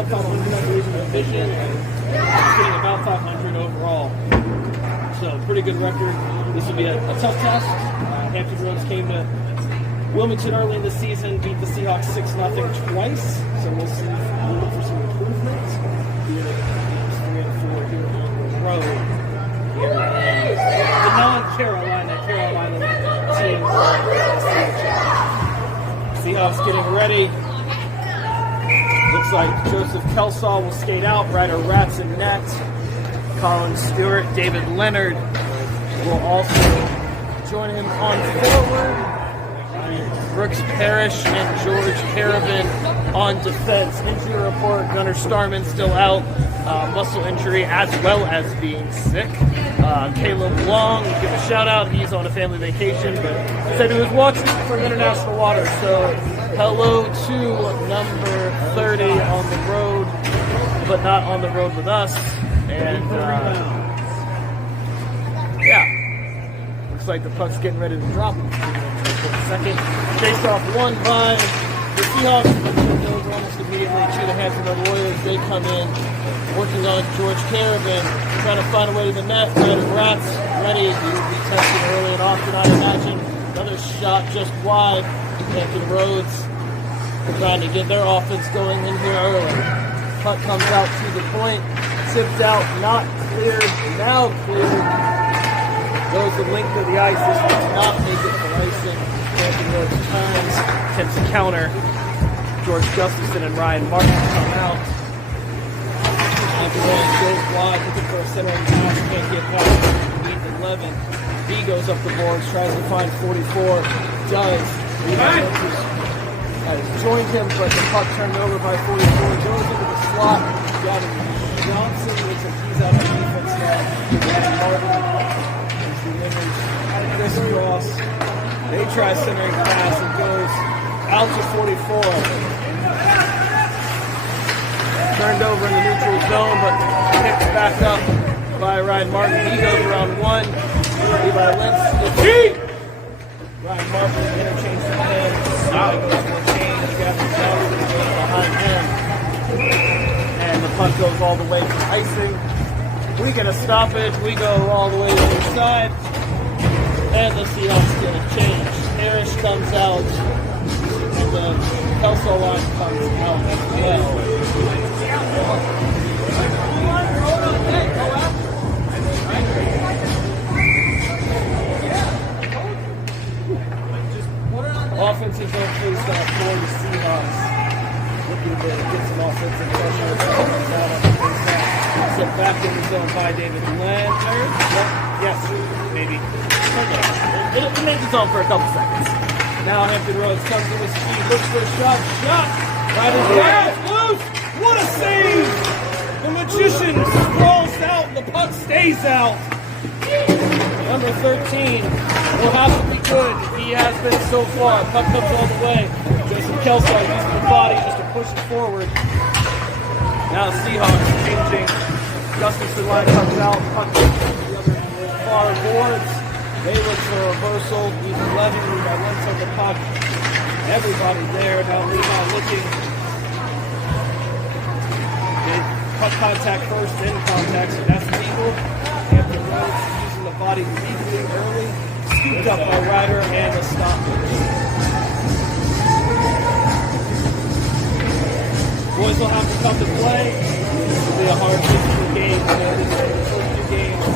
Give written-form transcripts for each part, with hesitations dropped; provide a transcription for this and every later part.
above 500 in the division, and getting about 500 overall. So pretty good record. This will be a tough test. Hampton Roads came to Wilmington early in the season, beat the Seahawks 6-0 twice. So we'll see. We'll look for some improvements. Being 3-4 here on the road. Here the non-Carolina team. Seahawks getting ready. Looks like Joseph Kelsaw will skate out. Ryder Ratz in net. Colin Stewart, David Leonard will also join him on forward. Brooks Parrish and George Carabin on defense. Injury report, Gunnar Starman still out. Muscle injury as well as being sick. Caleb Long, give a shout out. He's on a family vacation, but said he was watching from international waters. So hello to number 30 on the road, but not on the road with us. And yeah, looks like the puck's getting ready to drop. Second, face off won by the Seahawks. Goes almost immediately to the Hampton Warriors. They come in, working on George Carabin, trying to find a way to the net. Ryder Ratz ready. He will be tested early and often, I imagine. Another shot just wide. Hampton Roads trying to get their offense going in here early. Puck comes out to the point, tipped out, not cleared, now cleared. Goes the length of the ice. This does not make it for icing. Hampton Roads turns, attempts to counter. George Gustafson and Ryan Martin come out. Hampton Roads goes wide, looking for a center and pass. Can't get past. Beat 11. B goes up the boards, tries to find 44. Does. Has joined him, but the puck turned over by 44. Goes into the slot. Got it. Johnson looks like he's out of defense now. Martin. Crisscross. They try centering pass. It goes out to 44. Turned over in the neutral zone, but picked back up by Ryan Martin. He goes around one. Levi Lentz. Ryan Martin interchange from him. Change. Gavin Johnson goes behind him. And the puck goes all the way to icing. We get a stoppage. We go all the way to the other side. And the Seahawks get a change. Parrish comes out. And the Kelso line comes out as well. Offensive zone face for the Seahawks. Looking to get some offensive pressure. Set back in the zone by David Leonard. Yes, maybe. It made the zone for a couple seconds. Now Hampton Roads comes to his feet, looks for a shot. Right in there. Loose. What a save! The magician sprawls out and the puck stays out. Number 13 will have to be good. He has been so far. Puck comes all the way. Joseph Kelso using the body just to push it forward. Now Seahawks changing. Gustafson line comes out. Puck goes to the other far boards. They look for a reversal. He's 11. We got one on the puck. Everybody there. Now Levi looking. Puck contact first, then contact. So that's legal. Hampton Roads using the body legally early. Scooped up by Ryder and a stoppage. Boys will have to come to play. This will be a hard physical game. This is the first two games.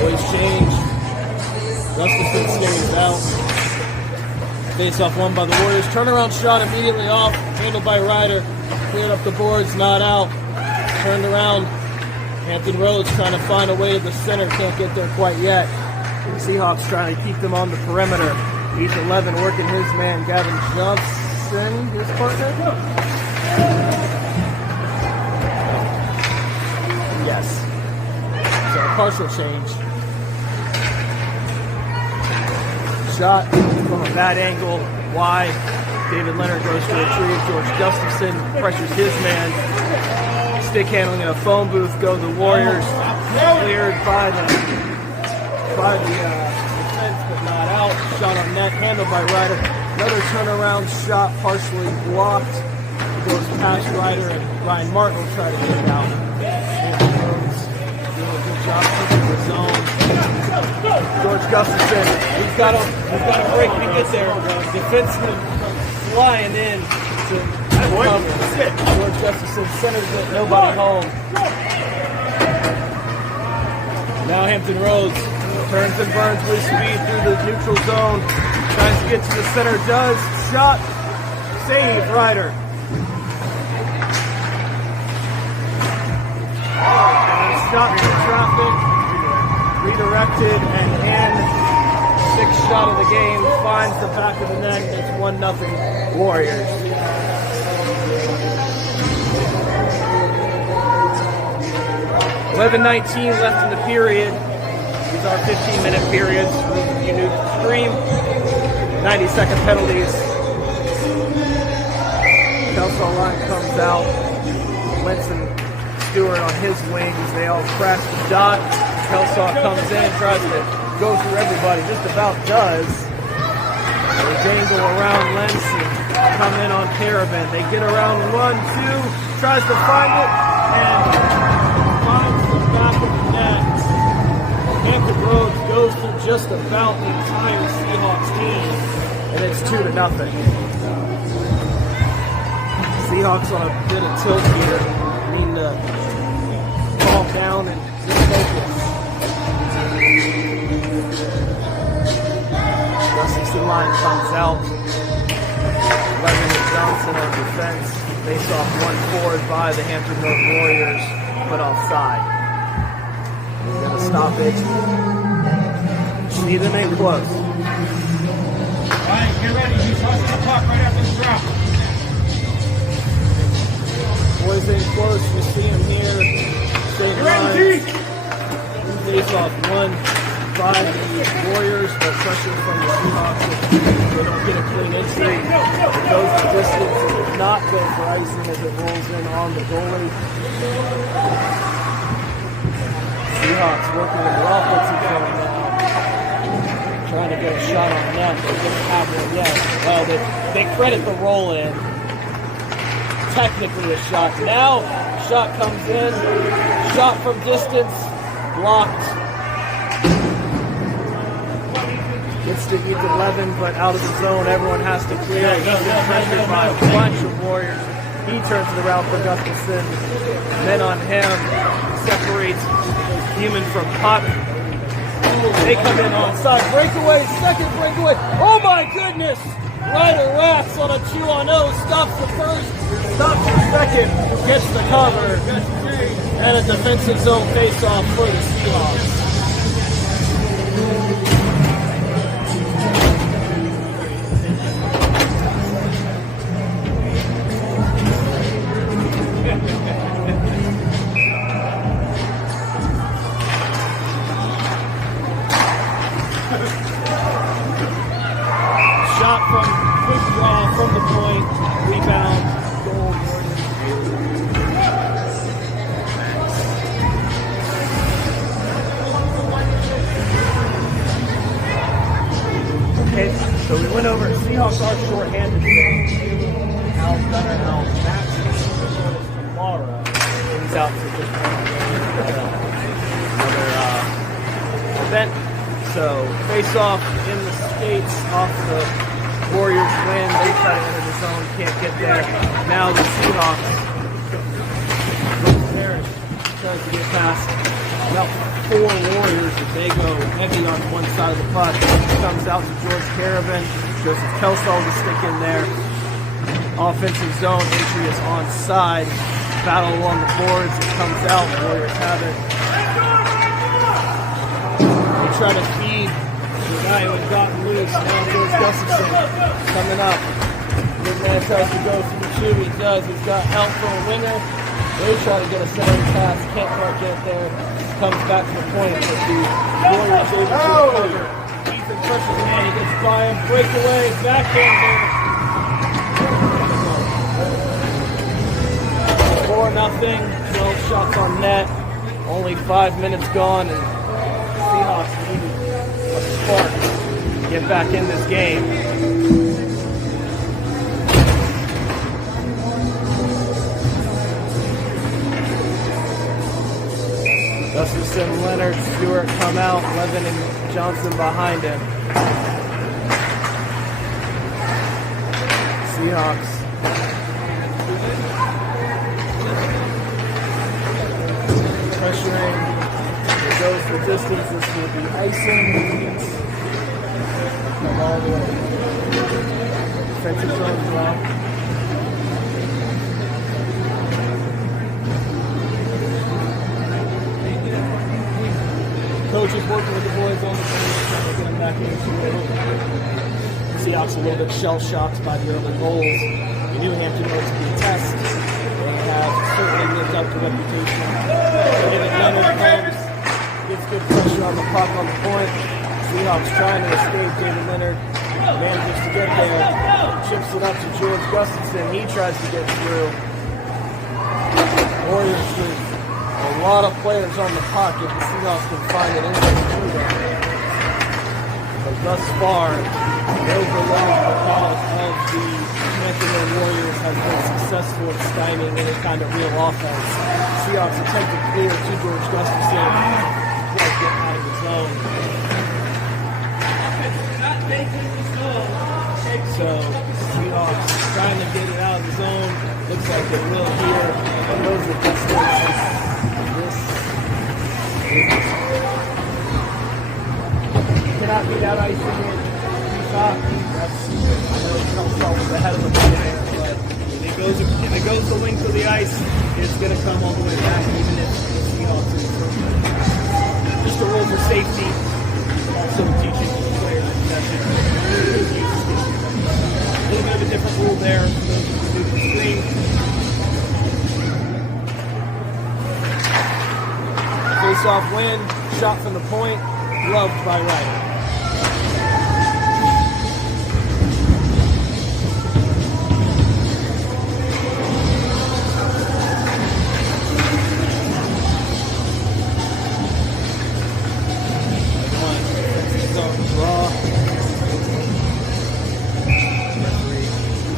Boys change. Gustafson stays out. Face off won by the Warriors. Turnaround shot immediately off. Handled by Ryder. Cleared up the boards, not out. Turned around. Hampton Roads trying to find a way to the center. Can't get there quite yet. Seahawks trying to keep them on the perimeter. He's 11 working his man, Gavin Johnson, his partner. Yes. So a partial change. Shot from a bad angle, wide. David Leonard goes to retrieve. George Gustafson pressures his man. Stick handling in a phone booth. Go the Warriors. Cleared by the by the defense, but not out. Shot on net, handled by Ryder. Another turnaround shot, partially blocked. It goes past Ryder, and Ryan Martin will try to get it out. Hampton Roads doing a good job keeping the zone. George Gustafson, he's got a break to get there. Defenseman flying in to cover. George Gustafson centers it, nobody home. Now Hampton Roads turns and burns with speed through the neutral zone. Tries to get to the center, does. Shot, save, Ryder. And shot in traffic, redirected, and in. Sixth shot of the game, finds the back of the net. It's 1-0 Warriors. $11:19 left in the period. These are 15-minute periods. You knew the stream. 90-second penalties. Kelso line comes out. Wentz and Stewart on his wings. They all crash the dot. Kelso comes in, tries to go through everybody. Just about does. They dangle around Lentz and come in on Caravan. They get around 1-2. Tries to find it and finds the back of the net. Hampton Roads goes through just about the entire Seahawks team, and it's 2-0. Seahawks on a bit of tilt here, needing to calm down and refocus. Gustafson line comes out. Levin and Johnson on defense. Face off 1-4 by the Hampton Roads Warriors, but offside. Got a stoppage. Neither ain't close. Ryan, get ready. He's hustling the puck right after the drop. Boys in close. You see him here. St. Lawrence. Face off 1 by the Warriors, but pressure from the Seahawks. They don't get a clean entry. It goes the distance. It does not go for icing as it rolls in on the goalie. Seahawks working in the offensive zone now. Trying to get a shot on net. They didn't have one yet. Well, they credit the roll in. Technically a shot. Now, shot comes in. Shot from distance. Blocked. Gets to Ethan Levin, but out of the zone. Everyone has to clear. He's been pressured by a bunch of Warriors. He turns it around for Gustafson. Then on him. Separates Human from puck. They come in onside. Breakaway, second breakaway. Oh my goodness! Ryder racks on a 2-on-0. Stops the first, stops the second, gets the cover. And a defensive zone face-off for the Seahawks. Shot from quick draw from the point, rebound, goal. Okay, so we went over. Seahawks are short-handed today. Al Gunner, Al Maxson, tomorrow. He's out for just another event. So face off in the States off the Warriors win. They try to enter the zone, can't get there. Now the Seahawks tries to get past about 4 Warriors as they go heavy on one side of the puck. Comes out to George Caravan. Joseph Kelsall to stick in there. Offensive zone entry is onside. Battle along the boards. It comes out. Warriors have it. They try to feed the guy who had gotten loose. Now George Gustafson coming up. This man tries to go through the tube. He does. He's got help for a winner. They try to get a centering pass. Can't quite get there. Comes back to the point. But the Warriors able to recover. Ethan pressures the man. He gets by him. Breakaway. Backhander. 4-0. 12 shots on net. Only 5 minutes gone. And Seahawks leading get back in this game. Gustafson, Leonard, Stewart come out, Levin and Johnson behind him. Seahawks. Pressuring. It goes the distance. This will be icing. Come all the way. Defensive zone draw. Coach is working with the boys on the bench, trying to get them back into it. Seahawks a little bit shell-shocked by the early goals. They knew Hampton was to be a test. They have certainly lived up to reputation. David Leonard comes, gets good pressure on the puck on the point. Seahawks trying to escape. David Leonard manages to get there. Chips it up to George Gustafson. He tries to get through. Warriors with a lot of players on the puck if the Seahawks can find an injury through them. But thus far, no overwhelming because of the Hampton Warriors has been successful in stymieing any kind of real offense. Seahawks attempt to clear to George Gustafson. Can't get out of the zone. So Seahawks trying to get it out of the zone. Looks like they will here. And those are the destinations. Cannot be that icing in. That's, I know it comes off the head of the player, but if it goes the length of the ice, it's going to come all the way back, even if the Seahawks in the first place. Just a rule for safety, also teaching the players possession. A little bit of a different rule there for those who do the screen. Face-off win, shot from the point, loved by Ryder.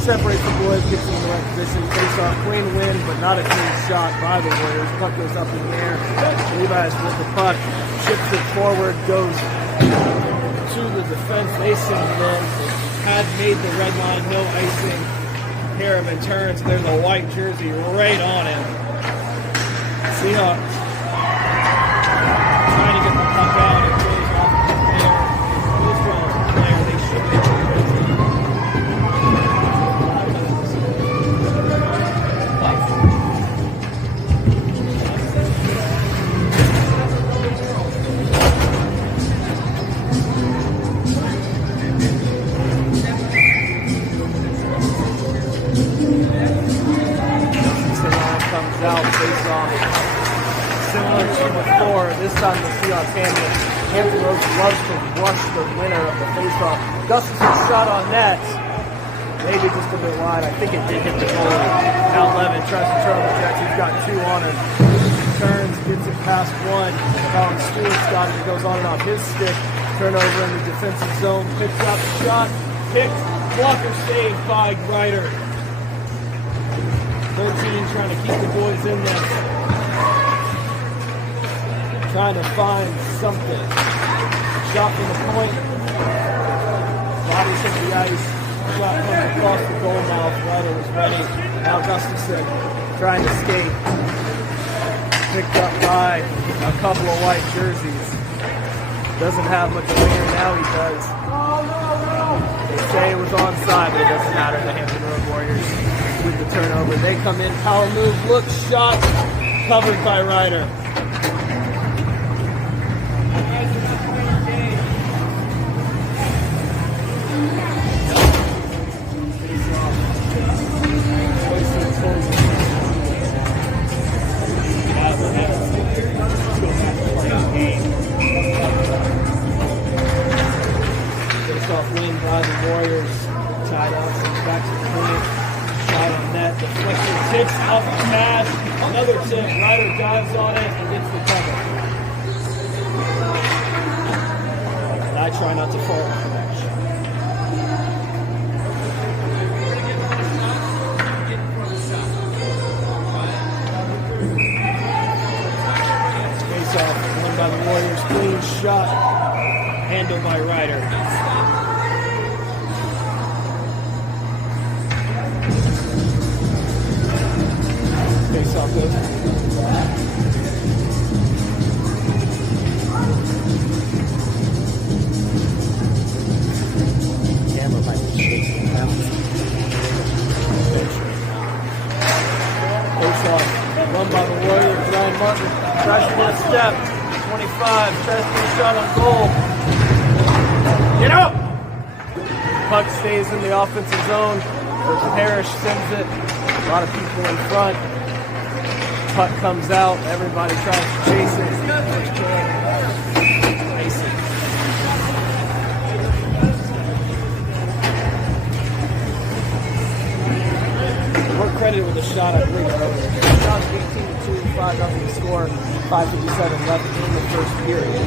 Separates the boys, gets in the right position, face off, clean win, but not a clean shot by the Warriors. Puck goes up in the air. Levi's with the puck, ships it forward, goes to the defense. They send it in. Had made the red line, no icing. Harriman turns, there's a white jersey right on him. Seahawks trying to get the puck out. It goes off the player. Goes wrong the player. They should be. Out face off. Similar to before, this time the Seahawks Hampton Roads loves to rush the winner of the face off. Gustafson's shot on net. Maybe just a bit wide. I think it did hit the goal. Now Levin tries to turn the Jets. He's got two on him. Turns, gets it past one. Colin Stewart's got it. It goes on and off his stick. Turnover in the defensive zone. Picks up the shot. Picked. Blocker saved by Ryder. 13 trying to keep the boys in there. Trying to find something. Shot from the point. Bodies hit the ice. Shot comes across the goal mouth. Ryder was ready. Now Gustafson trying to skate. Picked up by a couple of white jerseys. Doesn't have much winger, now he does. They say it was onside, but it doesn't matter. The Hampton Road Warriors with the turnover. They come in, power move, look, shot, covered by Ryder. Face-off win by the Warriors. Tied up, back to the point. Shot on net, deflected, tips off the pass, another tip, Ryder dives on it and gets the cover. And I try not to fall for that shot. handle by Ryder. Face off goes. Camera might be shaking. Face off. Run by the Warriors. Ryan Martin tries to put a step. 25. Tries to put a shot on goal. Get up! Puck stays in the offensive zone. Parrish sends it. A lot of people in front. Puck comes out. Everybody tries to chase it. We're credited with a shot, I believe, earlier. Shot 18-2, 5-0 score, 5:57 left in the first period.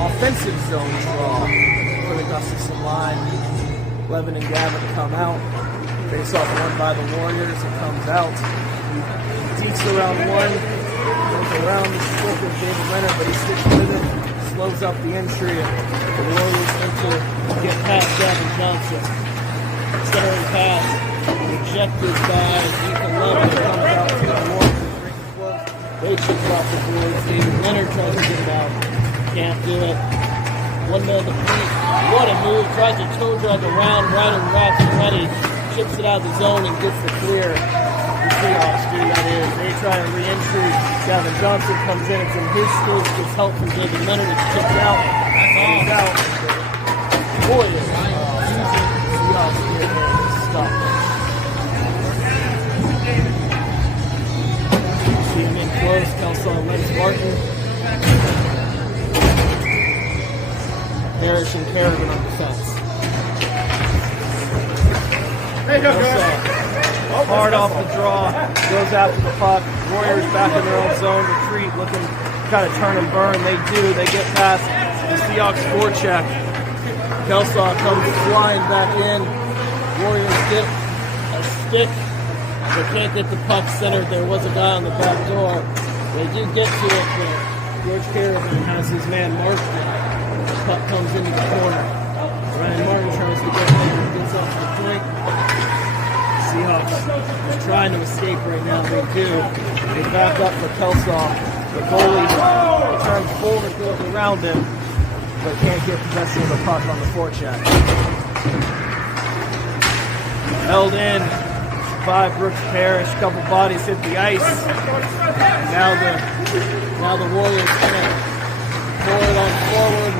Offensive zone draw for the Gustafson line. Levin and Gavin come out. Face off won by the Warriors. It comes out. Deeks around one. Goes around the stroke of David Leonard, but he sticks with it. Slows up the entry. The Warriors enter. Get past Gavin Johnson. Centering pass. Rejected by Ethan Levin. Comes out to the Warriors. They chip off the boards. David Leonard tries to get it out. Can't do it. One man to beat. What a move. Tries to toe drag around. Ryder wraps ready. Chips it out of the zone and gets the clear. The Seahawks do, that is. They try a re-entry. Gavin Johnson comes in. It's in his scope. Gets help from David Leonard. It's chipped out. He's out. Warriors. Seahawks get stuck. See him in close. Kelso and Lenz Martin. Parrish and Kerrigan on defense. Hard off the draw, goes out to the puck. Warriors back in their own zone, retreat, looking kind of turn and burn. They do. They get past the Seahawks forecheck. Kelsaw comes flying back in. Warriors get a stick. They can't get the puck centered. There was a guy on the back door. They do get to it, but George Kerrigan has his man marked. The puck comes into the corner. Ryan Martin tries to get there and gets off the point. Seahawks are trying to escape right now. They do. They back up for Kelsaw. The goalie turns forward, goes around him, but can't get possession of the puck on the forecheck. Held in by Brooks Parrish. Couple bodies hit the ice. Now the Warriors kind of pull it on forward.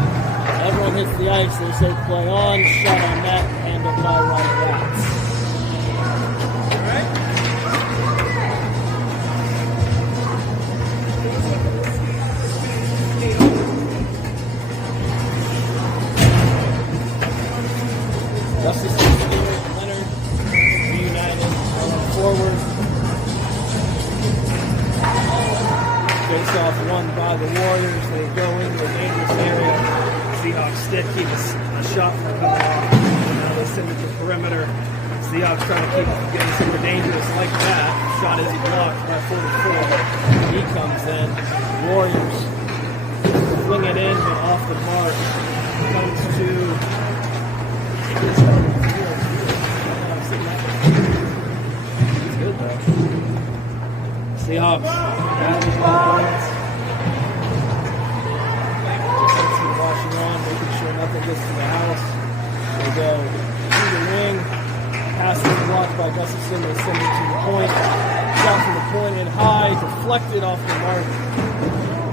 Everyone hits the ice. They say play on. Shot on net. Handled by Ryder Rats. Justice Leonard reunited forward. Face off won by the Warriors. They go into a dangerous area. Seahawks stick, keep a shot from coming off. Now they send it to the perimeter. Seahawks trying to keep getting super dangerous like that. Shot is blocked by 44. He comes in. Warriors fling it in, but off the mark. Comes to He's good though. Seahawks washing on, making sure nothing gets to the house. They go through the ring. Pass is blocked by Gustafson. They send it to the point. Shot from the point in high, deflected off the mark.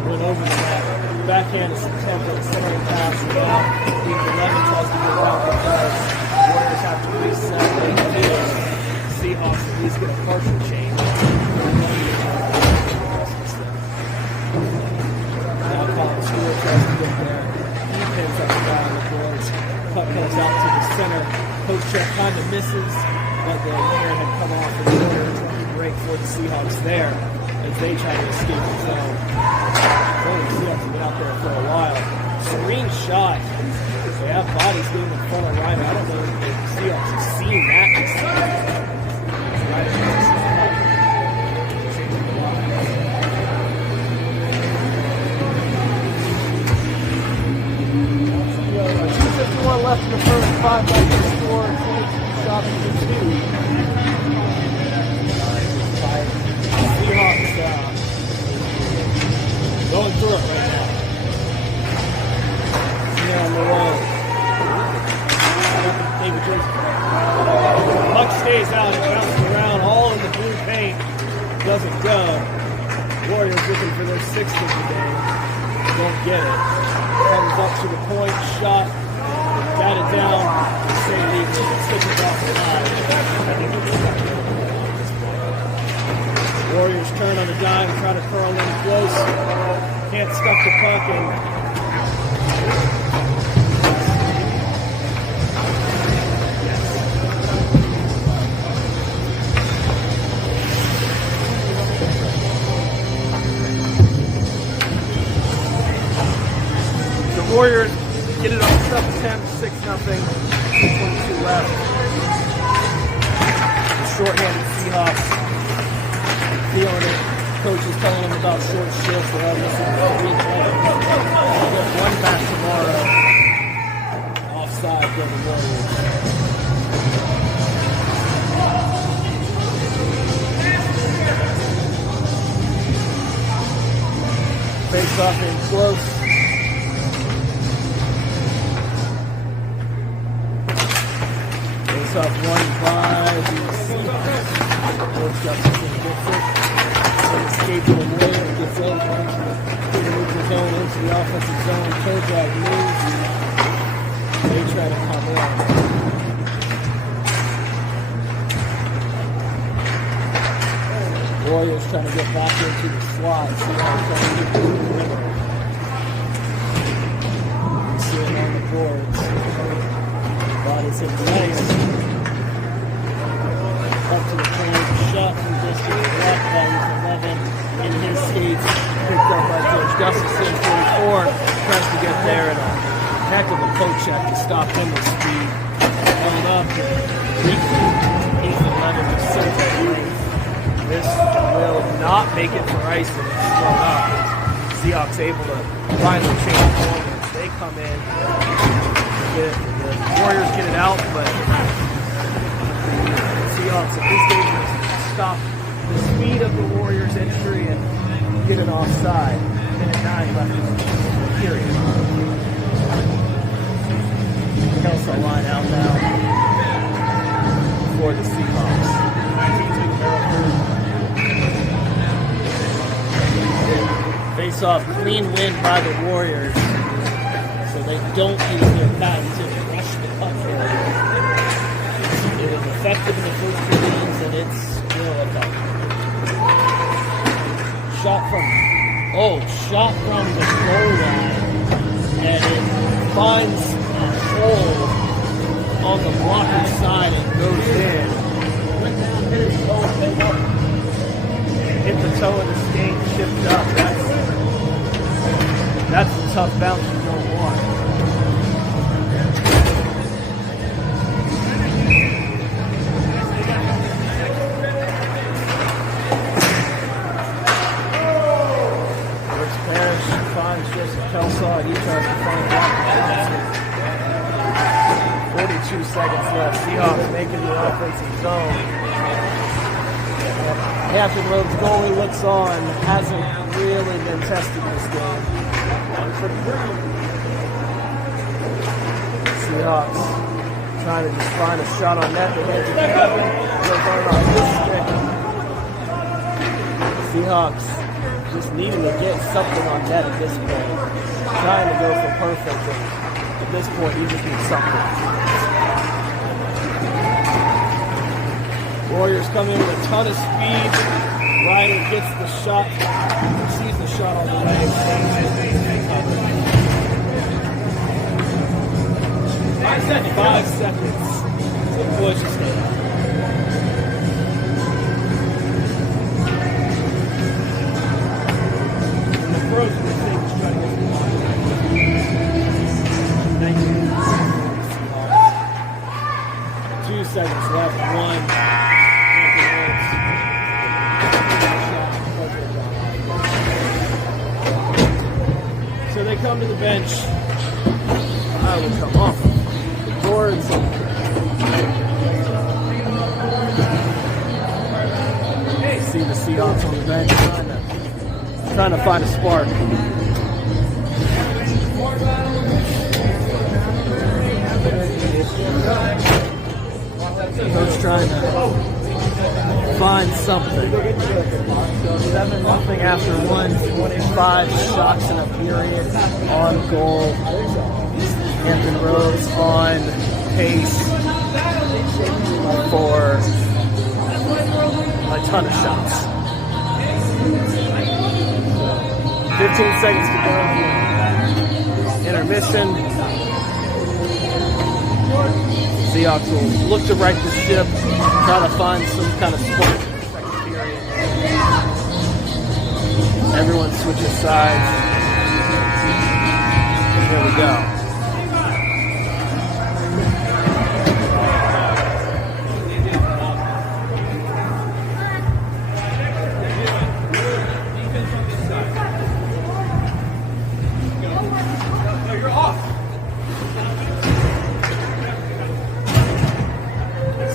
Went over the net. Backhand is attempted, centering pass out. The 11 tries to get out with that. Warriors have to reset. They do. Seahawks at least get a partial change. Now Colin Stewart tries to get there. He pins up the guy on the boards. Puck comes out to the center. Post check kind of misses, but the winger had come off the corner. It's a break for the Seahawks there as they try to escape the zone. The Seahawks have been out there for a while. Screen shot. They have bodies getting in front of Ryder. I don't know if the Seahawks have seen that. left in the first, 5 back to the score, 22 shots to 2. Seahawks going through it right now. Yeah, on the wall. David Jason. Puck stays out, it bounces around, all in the blue paint. Doesn't go. Warriors looking for their 6th of the game. Don't get it. Comes up to the point, shot, got it down. St. Lee stick it off the line. Warriors turn on the dime, try to curl in close. Can't stuff the puck in. The Warriors get it on sub attempt, 6-0, 2:22 left. The shorthanded Seahawks feeling it. Coach is telling them about short shifts. They're all missing a week left. They'll get one back tomorrow. Offside for the Warriors. Face off in close. Face off 1 by the Seahawks. Coach Gustafson gets it. Escapes away and gets over. Moves the zone into the offensive zone. Kojak moves. They try to come in. Warriors trying to get back into the slot. Seahawks trying to get through the perimeter. You see it on the boards. Bodies hit the legs. Up to the point. Shot from distance. Blocked by 11. In his skates. Picked up by Coach Gustafson. 44. Tries to get there. And a heck of a poke check to stop him with speed. Held up. Ethan Leonard was so good. This will not make it for ice when it's thrown up. Seahawks able to finally change forwards. They come in. The Warriors get it out, but Seahawks at this stage stop the speed of the Warriors' entry and get it offside. Minute 9 left in the period. Kelso line out now for the Seahawks. Face off, clean win by the Warriors, so they don't use their patent to rush the puck forward. It was effective in the first 2 games, and it's still effective. Shot from the goal line, and it finds a hole on the blocker side and goes in. Hit the toe of the skate, shipped up. That's a tough bounce you don't want. Works Parrish, finds Joseph Kelsaw, he tries to find Brock Johnson. 42 seconds left. Seahawks making the offensive zone. Hampton Road's goalie looks on, hasn't really been tested this game. Seahawks trying to just find a shot on net. Seahawks just needing to get something on net at this point. Trying to go for perfect, but at this point you just need something. Warriors come in with a ton of speed. Ryder gets the shot, sees the shot on the way. 5 seconds to push it. And the frozen thing is trying to get the 2 seconds left. 1. So they come to the bench. I will come off. boards. See the Seahawks on the bench trying to find a spark. Coach trying to find something. 7-0 after 1:25 shots in a period on goal. Hampton Roads on pace for a ton of shots. 15 seconds to go here. Intermission. Seahawks will look to right the ship, try to find some kind of spark in the second period. Everyone switches sides. Here we go.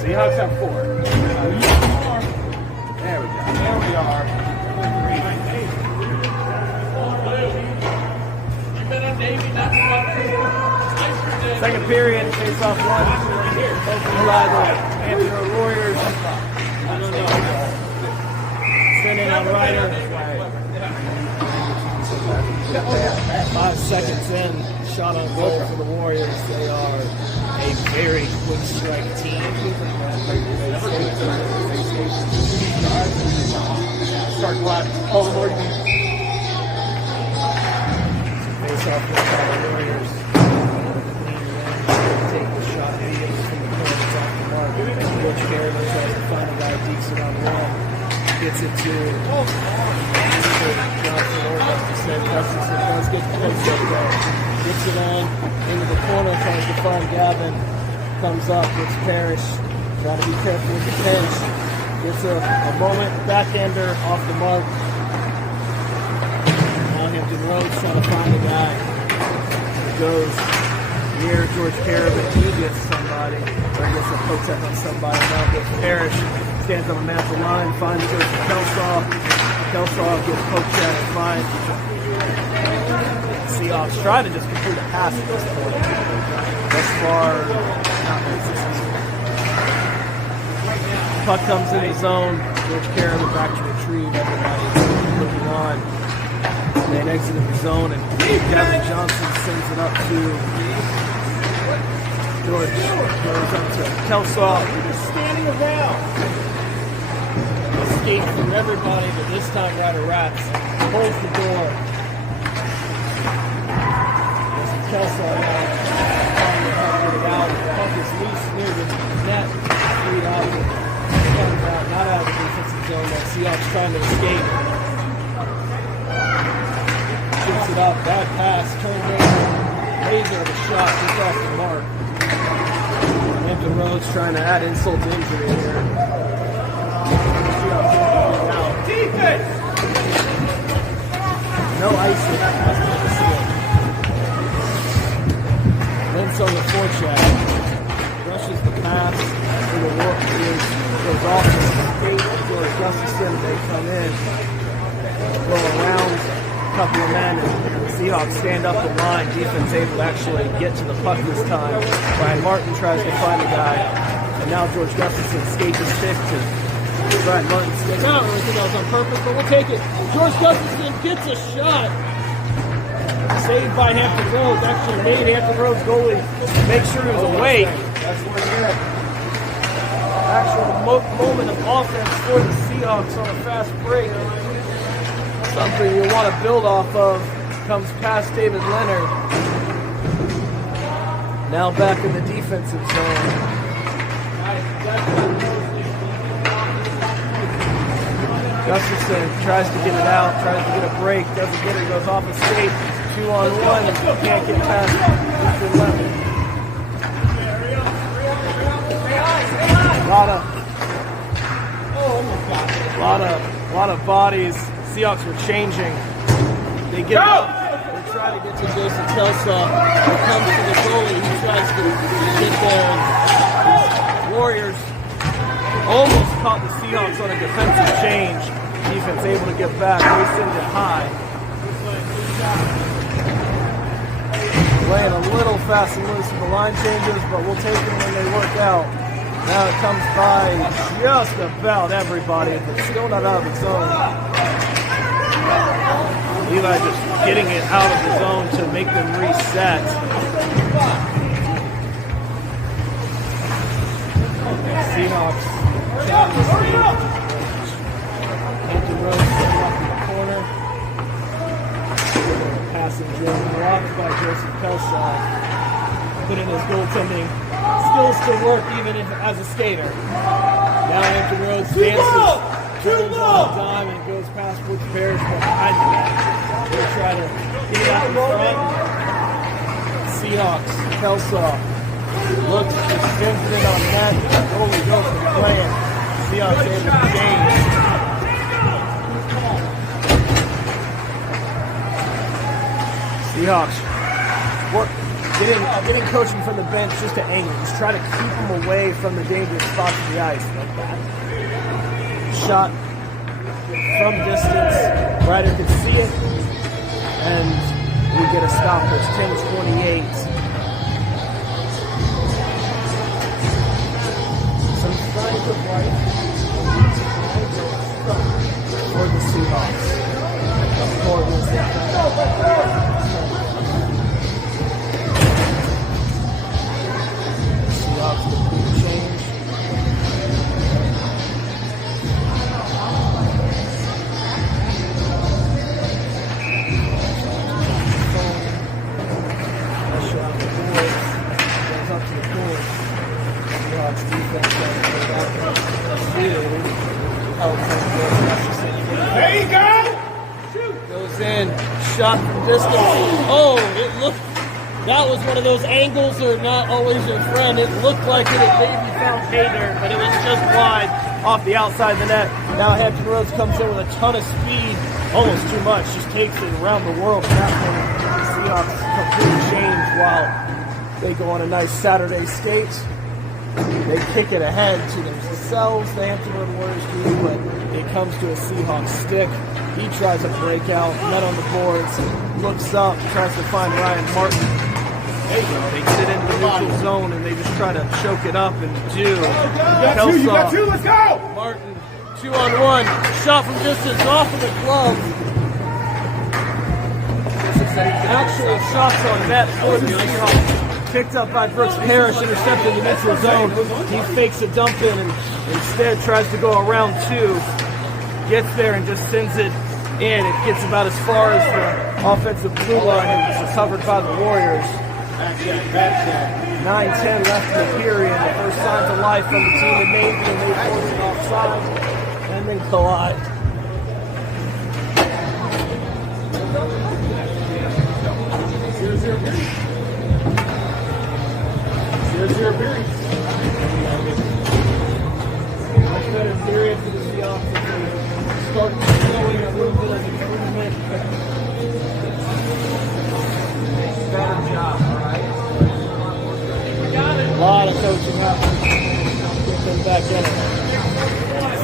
Seahawks have 4. There we go. There we are. Second period, face off 1. By the Hampton Warriors. Sending on Ryder. 5 seconds in, shot on goal for the Warriors. They are a very quick strike team. Start clock. Hold the board. Face off the Warriors. Take the shot immediately from the corner. It's off the mark. George Carey tries to find a guy decent on one. Gets it to Johnson or Gustafson. Gustafson does get the post up there. Gets it on into the corner, tries to find Gavin. Comes up, gets Parrish. Got to be careful with the pinch. Gets a moment, backhander off the mark. Now Hampton Roads trying to find a guy. It goes near George Carabin. He gets somebody, or gets a poke check on somebody. Now gets Parrish. Stands on the man of the line, finds George Kelsaw. Kelsaw gets poke check, finds. Seahawks try to just complete a pass at this point. Thus far, not very successful. Puck comes in the zone. George Carabin back to retrieve. Everybody's looking on. They exited the zone, and Gavin Johnson sends it up to George. Goes up to Kelsaw. Just standing around. Escape from everybody, but this time Ryder Rats holds the door. Kelsaw now trying to get it out. The puck is loose near the net. 3 out. Comes out, not out of the defensive zone. That Seahawks trying to escape. Gets it up. Bad pass. Turned over. Laser of a shot just off the mark. Hampton Roads trying to add insult to injury here. Defense! No icing. Vince on the forecheck. Rushes the pass. The walk goes off the skate. George Gustafson. They come in. Go around. A couple of men. And the Seahawks stand up the line. Defense able to actually get to the puck this time. Brian Martin tries to find a guy. And now George Gustafson skates his stick to Brian Martin. Sticks out. I don't think that was on purpose, but we'll take it. George Gustafson gets a shot. Saved by Hampton Roads. Actually made Hampton Roads goalie make sure he was awake. That's where you're at. Actual moment of offense for the Seahawks on a fast break. Something you want to build off of. Comes past David Leonard. Now back in the defensive zone. Gustafson tries to get it out, tries to get a break, doesn't get it, goes off a skate. 2-on-1, can't get past Mr. Lemon. A lot of bodies. Seahawks were changing. They get up. They're try to get to Jason Kelsaw. It comes to the goalie. He tries to get there. And Warriors almost caught the Seahawks on a defensive change. Defense able to get back. They send it high. Playing a little fast and loose with the line changes, but we'll take them when they work out. Now it comes by just about everybody, but still not out of the zone. Eli just getting it out of the zone to make them reset. Seahawks. Hampton Roads setting up in the corner. Passing drill blocked by Joseph Kelsaw. Putting his goaltending skills to work even if, as a skater. Now Hampton Roads dances, turns on a dime and goes past Butch Parrish behind the net. They'll try to get it out in front. Seahawks, Kelsaw looks to spins it on net. Goalie goes to play it. Seahawks able to change. Seahawks work. Getting coaching from the bench just to angle. Just try to keep them away from the dangerous spots of the ice like that. Shot from distance. Ryder could see it. And we get a stop. It's 10:28. Some signs of life for the Seahawks. There you go! Goes in, shot from distance. Oh, it looked, that was one of those angles that are not always your friend. It looked like it had maybe found pay dirt, but it was just wide off the outside of the net. Now Hampton Roads comes in with a ton of speed, almost too much, just takes it around the world. At that point, the Seahawks completely change while they go on a nice Saturday skate. They kick it ahead to themselves, the Hampton Road Warriors do, but it comes to a Seahawks stick. He tries a breakout, net on the boards, looks up, tries to find Ryan Martin. There you go. They sit into the neutral zone and they just try to choke it up and do. You got two, let's go! Martin, 2-on-1, shot from distance off of the glove. Actual shots on net for the Seahawks. Picked up by Brooks Parrish, intercepted in the neutral zone. He fakes a dump in and instead tries to go around two. Gets there and just sends it in. It gets about as far as the offensive blue line and it's covered by the Warriors. 9:10 left in the period. The first signs of life from the team in Navy and they force it offside and then collide. Here's your period. Much better period for the Seahawks as they start showing a little bit of improvement. Better job, right? A lot of coaching happening. Get them back in it.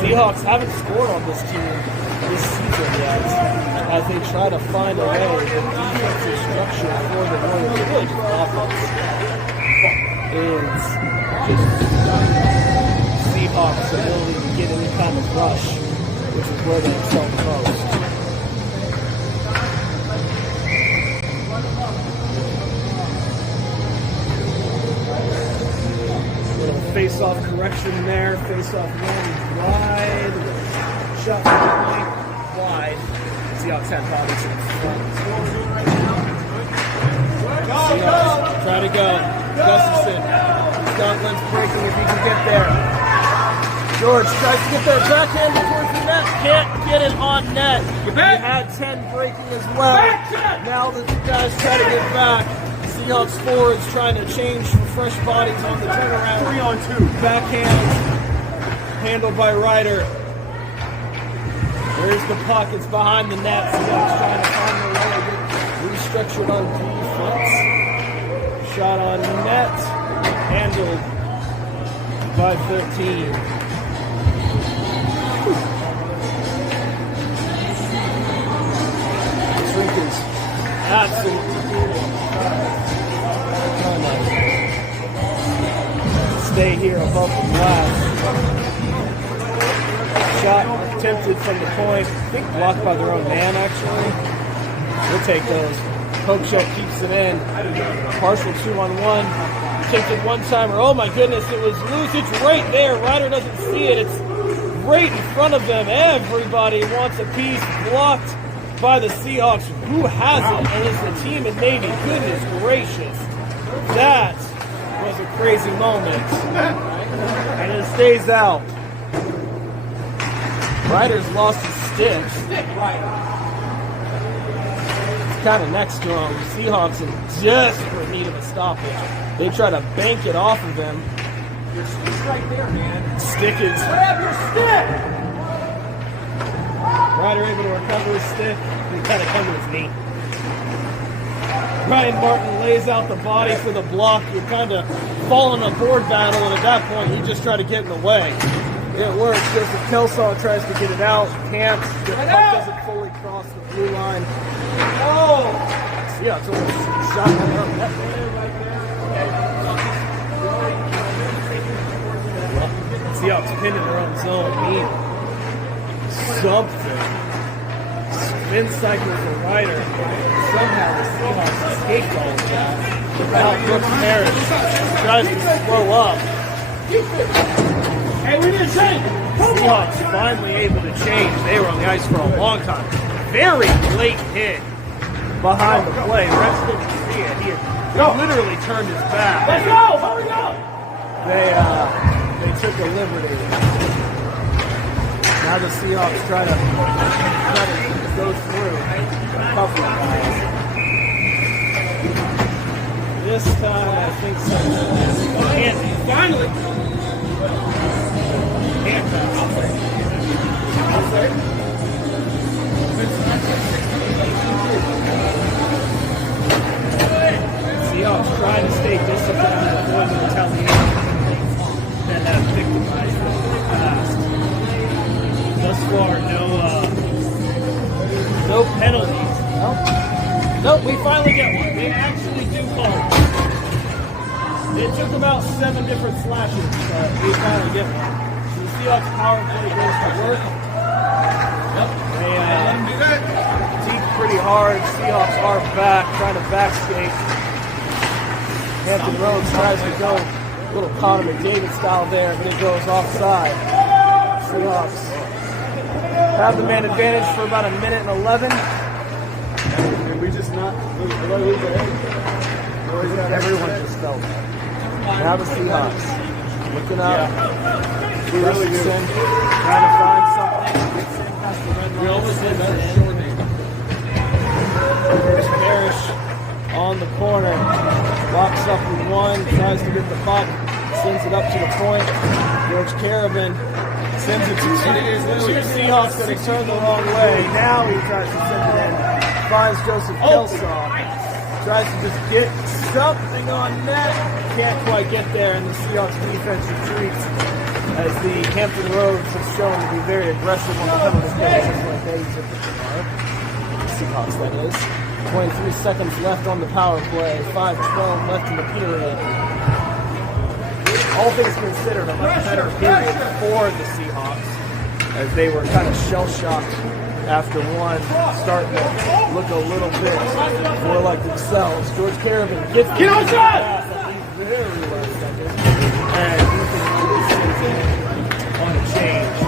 Seahawks haven't scored on this team this season yet as they try to find a way with defensive structure for the Warriors. Really just offense. Is just Seahawks' ability to get any kind of rush, which is where they excel the most. Little face-off correction there. Face-off one wide. Shot from the point wide. Seahawks have bodies in front. Seahawks try to go. Gustafson. Scotland's breaking if he can get there. George tries to get there. Backhanded towards the net. Can't get it on net. He had 10 breaking as well. Now the guys try to get back. Seahawks forwards trying to change for fresh bodies on the turnaround. 3-on-2. Backhand. Handled by Ryder. There's the puck. It's behind the net. Seahawks trying to find their way. Restructure captured on defense. Shot on net, handled by 13. Shrinkage, absolutely stay here above the glass. Shot attempted from the point. I think blocked by their own man, actually. We'll take those. Poke shot keeps it in. Partial 2-on-1. Kicked it one-timer. Oh my goodness, it was loose. It's right there. Ryder doesn't see it. It's right in front of them. Everybody wants a piece. Blocked by the Seahawks. Who has it? And it's the team in Navy. Goodness gracious. That was a crazy moment. And it stays out. Ryder's lost his stick. It's kind of next to him. Seahawks in desperate need of a stoppage. They try to bank it off of him. Your stick's right there, man. Stick is. Grab your stick! Ryder able to recover his stick. He kind of come to his knee. Ryan Martin lays out the body for the block. You're kind of falling a board battle, and at that point, you just try to get in the way. It works. Joseph Kelsaw tries to get it out. Can't. The puck doesn't fully cross the blue line. Oh! Yeah, it's almost shot on their net right there. Seahawks pinned in their own zone. Need something. Spin cycle for Ryder. Somehow the Seahawks escaped all of that. Now Brooks Harris tries to slow up. Hey, we need to change! Seahawks finally able to change. They were on the ice for a long time. Very late hit behind the play. The rest didn't see it. He had literally turned his back. Let's go! Hurry up! They took a liberty. Now the Seahawks try to go through. This time, I think so. Finally! Seahawks trying to stay disciplined and avoid the retaliation that have victimized them in the past. Thus far, no penalties. Nope, we finally get one. They actually do call it. It took about 7 different slashes, but we finally get one. So the Seahawks power play goes to work. They deep pretty hard. Seahawks are back, trying to backskate. Hampton Roads tries to go a little Connor McDavid style there, but it goes offside. Seahawks have the man advantage for about 1:11. Did we just not lose it? Everyone just felt it. Now the Seahawks looking up. Richardson trying to find something. We almost did that. Parrish on the corner. Locks up with one. Tries to get the puck. Sends it up to the point. George Caravan sends it to two Seahawks that have turned the wrong way. Now he tries to send it in. Finds Joseph Kelsaw. Tries to just get something on net. Can't quite get there, and the Seahawks defense retreats as the Hampton Roads have shown to be very aggressive on the penalty kill, just like they typically are. The Seahawks, that is. 23 seconds left on the power play. 5:12 left in the period. All things considered, a much better period for the Seahawks, as they were kind of shell-shocked after one, starting to look a little bit more like themselves. George Caravan gets the outside! Very last second, and Ethan on a change.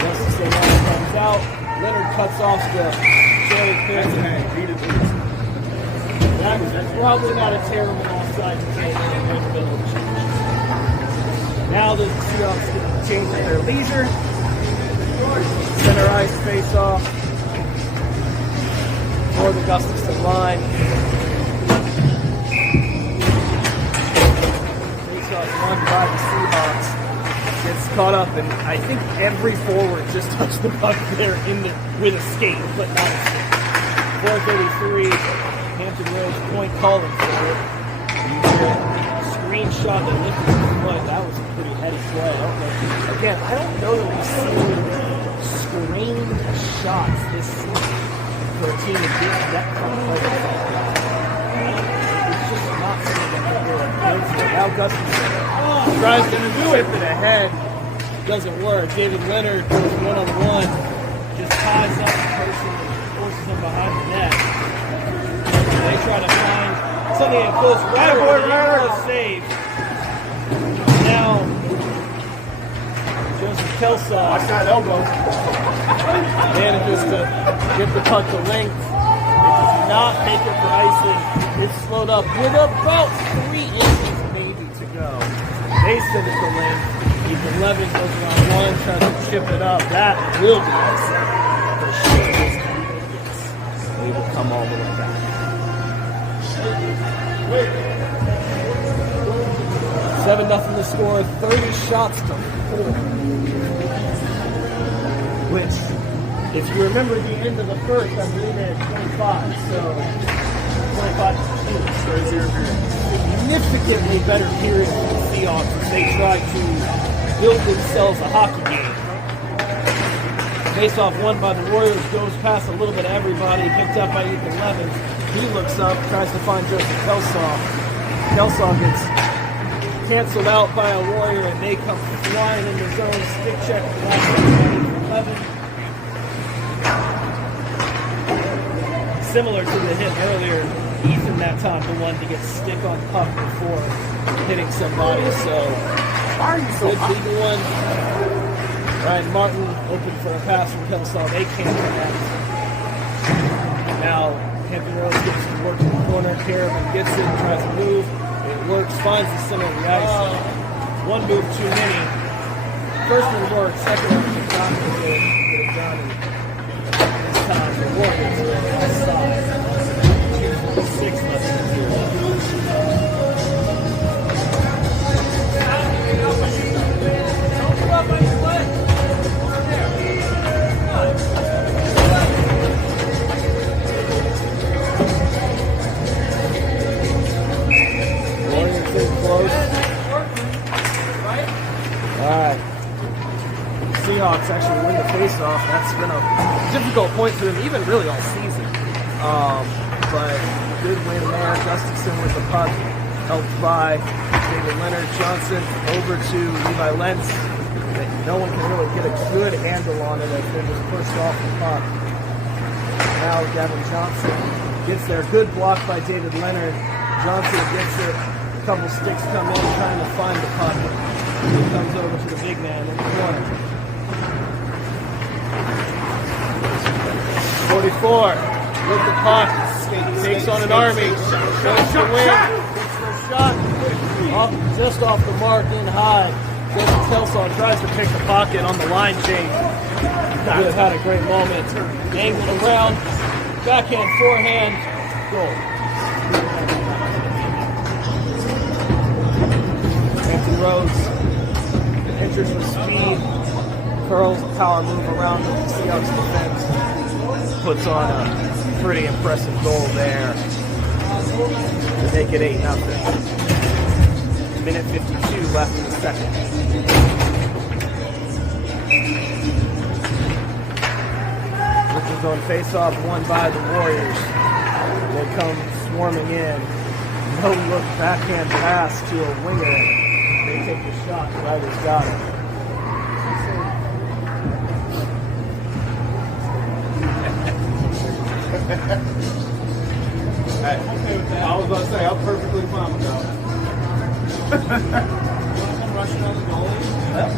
Justice comes out. Leonard cuts off the Jerry Pierce. That's probably not a terrible offside to take in the middle of the change. Now the Seahawks get to change at their leisure. Center ice face off for the Gustafson line. Face off run by the Seahawks. Gets caught up, and I think every forward just touched the puck there with a skate, but not a stick. 4:33. Hampton Roads point calling for it. Screenshot that lifted his foot. That was a pretty heady play. I don't know. Again, I don't know that we've seen screened shots this season for a team to get that kind of play. It's just not something that people are good for. Now Gustafson tries to tip it ahead. Doesn't work. David Leonard goes one-on-one. Just ties up the person and forces him behind the net. They try to find something in close right. Save. Now, Joseph Kelsaw. Watch that elbow. Manages to get the puck to length. It does not make it for icing. It's slowed up with about 3 inches maybe to go. They send it to length. Ethan Levin goes around one, tries to chip it up. That will be icing. For sure. They will come all the way back. 7-0 to score, 30 shots to 4. Which, if you remember the end of the first, I believe they had 25. So 25 to 2. Significantly better period for the Seahawks as they try to build themselves a hockey game. Face-off won by the Warriors, goes past a little bit of everybody, picked up by Ethan Levin. He looks up, tries to find Joseph Kelsaw. Kelsaw gets canceled out by a Warrior, and they come flying in the zone. Stick check for Levin. Similar to the hit earlier, Ethan that time the one to get stick on puck before hitting somebody. So, good legal one. Ryan Martin open for a pass from Kelsaw. They can't connect. Now, Hampton Roads gets to work in the corner. Caravan gets it, tries to move. It works, finds the center of the ice. One move too many. First one works, second one was not good. Get it done. This time, the Warriors are on the side. 6-0. Alright. Seahawks actually win the face-off. That's been a difficult point for them, even really all season. But good win there. Gustafson with the puck, helped by David Leonard. Johnson over to Levi Lentz. No one can really get a good handle on it as they're just pushed off the puck. Now Gavin Johnson gets there. Good block by David Leonard. Johnson gets it. A couple sticks come in trying to find the puck. He comes over to the big man in the corner. 44 with the puck. Takes on an army. Goes to win. Gets the shot. Just off the mark in high. Joseph Kelsaw tries to pick the pocket on the line change. Would have had a great moment. Angled around. Backhand, forehand. Goal. Hampton Roads enters with speed. Curls a power move around the Seahawks defense. Puts on a pretty impressive goal there to make it 8-0. Minute 52 left in the second. Richard zone face-off won by the Warriors. They come swarming in. No look backhand pass to a winger. They take the shot. Ryder's got it. Hey, I was about to say, I'm perfectly fine with that. Rushing on the goalie. Yep.